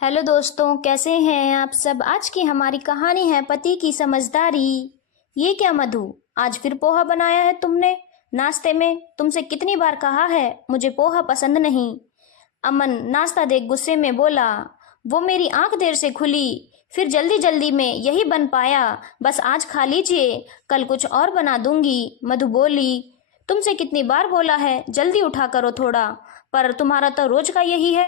Hello दोस्तों, कैसे हैं आप सब। आज की हमारी कहानी है पति की समझदारी। ये क्या मधु, आज फिर पोहा बनाया है तुमने नाश्ते में। तुमसे कितनी बार कहा है मुझे पोहा पसंद नहीं। अमन नाश्ता देख गुस्से में बोला, वो मेरी आंख देर से खुली, फिर जल्दी जल्दी में यही बन पाया। बस आज खा लीजिए, कल कुछ और बना दूंगी। मधु बोली, तुमसे कितनी बार बोला है जल्दी उठा करो थोड़ा, पर तुम्हारा तो रोज का यही है।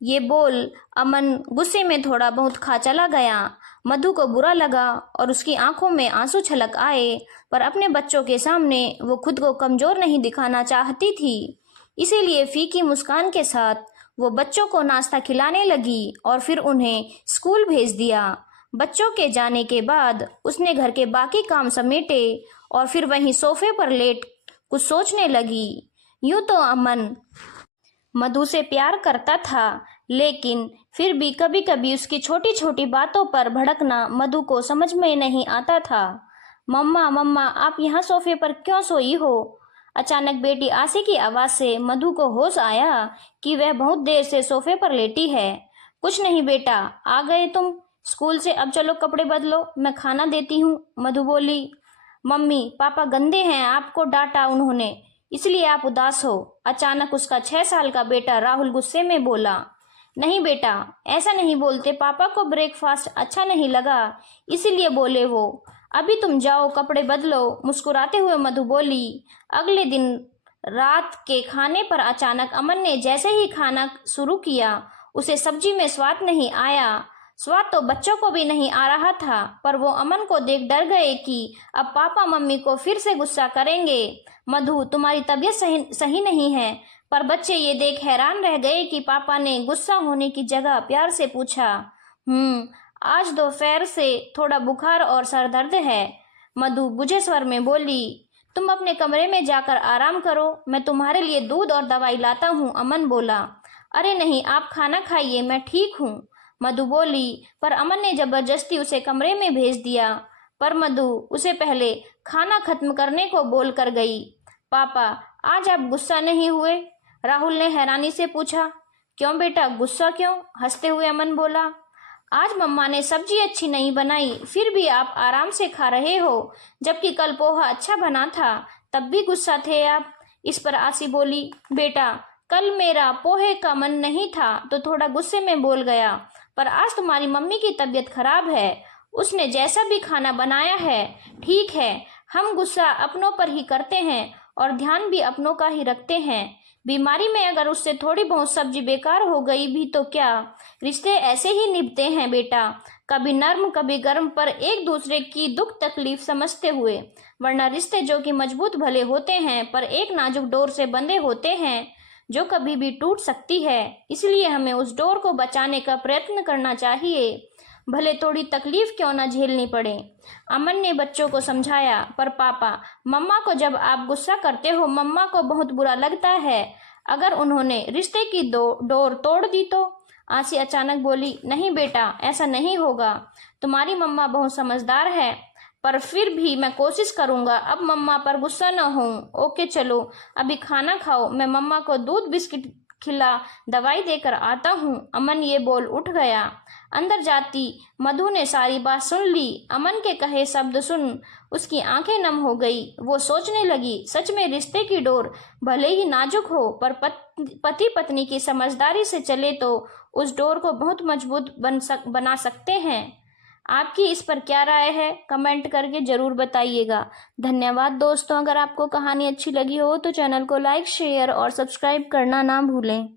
ये बोल अमन गुस्से में थोड़ा बहुत खा चला गया। मधु को बुरा लगा और उसकी आंखों में आंसू छलक आए, पर अपने बच्चों के सामने वो खुद को कमजोर नहीं दिखाना चाहती थी। इसीलिए फीकी मुस्कान के साथ वो बच्चों को नाश्ता खिलाने लगी और फिर उन्हें स्कूल भेज दिया। बच्चों के जाने के बाद उसने घर के बाकी काम समेटे और फिर वहीं सोफे पर लेट कुछ सोचने लगी। यूं तो अमन मधु से प्यार करता था, लेकिन फिर भी कभी कभी उसकी छोटी छोटी बातों पर भड़कना मधु को समझ में नहीं आता था। मम्मा मम्मा, आप यहाँ सोफे पर क्यों सोई हो। अचानक बेटी आशी की आवाज से मधु को होश आया कि वह बहुत देर से सोफे पर लेटी है। कुछ नहीं बेटा, आ गए तुम स्कूल से, अब चलो कपड़े बदलो, मैं खाना देती हूँ। मधु बोली, मम्मी पापा गंदे हैं, आपको डांटा उन्होंने, इसलिए आप उदास हो। अचानक उसका 6 साल का बेटा राहुल गुस्से में बोला, नहीं बेटा, ऐसा नहीं बोलते, पापा को ब्रेकफास्ट अच्छा नहीं लगा इसीलिए बोले वो। अभी तुम जाओ कपड़े बदलो। मुस्कुराते हुए मधु बोली। अगले दिन रात के खाने पर अचानक अमन ने जैसे ही खाना शुरू किया, उसे सब्जी में स्वाद नहीं आया। स्वाद तो बच्चों को भी नहीं आ रहा था, पर वो अमन को देख डर गए कि अब पापा मम्मी को फिर से गुस्सा करेंगे। मधु, तुम्हारी तबीयत सही नहीं है। पर बच्चे ये देख हैरान रह गए कि पापा ने गुस्सा होने की जगह प्यार से पूछा, आज दोपहर से थोड़ा बुखार और सर दर्द है। मधु बुझे स्वर में बोली, तुम अपने कमरे में जाकर आराम करो, मैं तुम्हारे लिए दूध और दवाई लाता हूँ। अमन बोला, अरे नहीं, आप खाना खाइए, मैं ठीक हूँ। मधु बोली, पर अमन ने जबरदस्ती उसे कमरे में भेज दिया। पर मधु उसे पहले खाना खत्म करने को बोल कर गई। पापा, आज आप गुस्सा नहीं हुए। राहुल ने हैरानी से पूछा। क्यों बेटा, गुस्सा क्यों। हंसते हुए अमन बोला, आज मम्मा ने सब्जी अच्छी नहीं बनाई, फिर भी आप आराम से खा रहे हो, जबकि कल पोहा अच्छा बना था, तब भी गुस्सा थे आप। इस पर आशी बोली, बेटा कल मेरा पोहे का मन नहीं था तो थोड़ा गुस्से में बोल गया, पर आज तुम्हारी मम्मी की तबीयत खराब है, उसने जैसा भी खाना बनाया है ठीक है। हम गुस्सा अपनों पर ही करते हैं और ध्यान भी अपनों का ही रखते हैं। बीमारी में अगर उससे थोड़ी बहुत सब्जी बेकार हो गई भी तो क्या, रिश्ते ऐसे ही निभते हैं बेटा, कभी नर्म कभी गर्म, पर एक दूसरे की दुख तकलीफ समझते हुए। वरना रिश्ते जो कि मजबूत भले होते हैं, पर एक नाजुक डोर से बंधे होते हैं जो कभी भी टूट सकती है। इसलिए हमें उस डोर को बचाने का प्रयत्न करना चाहिए, भले थोड़ी तकलीफ क्यों न झेलनी पड़े। अमन ने बच्चों को समझाया, पर पापा मम्मा को जब आप गुस्सा करते हो, मम्मा को बहुत बुरा लगता है, अगर उन्होंने रिश्ते की डोर तोड़ दी तो। आशी अचानक बोली, नहीं बेटा, ऐसा नहीं होगा, तुम्हारी मम्मा बहुत समझदार है, पर फिर भी मैं कोशिश करूंगा अब मम्मा पर गुस्सा न हो। ओके चलो अभी खाना खाओ, मैं मम्मा को दूध बिस्किट खिला दवाई देकर आता हूँ। अमन ये बोल उठ गया। अंदर जाती मधु ने सारी बात सुन ली। अमन के कहे शब्द सुन उसकी आंखें नम हो गई। वो सोचने लगी, सच में रिश्ते की डोर भले ही नाजुक हो, पर पति पत्नी की समझदारी से चले तो उस डोर को बहुत मजबूत बना सकते हैं। आपकी इस पर क्या राय है, कमेंट करके जरूर बताइएगा। धन्यवाद दोस्तों। अगर आपको कहानी अच्छी लगी हो तो चैनल को लाइक शेयर और सब्सक्राइब करना ना भूलें।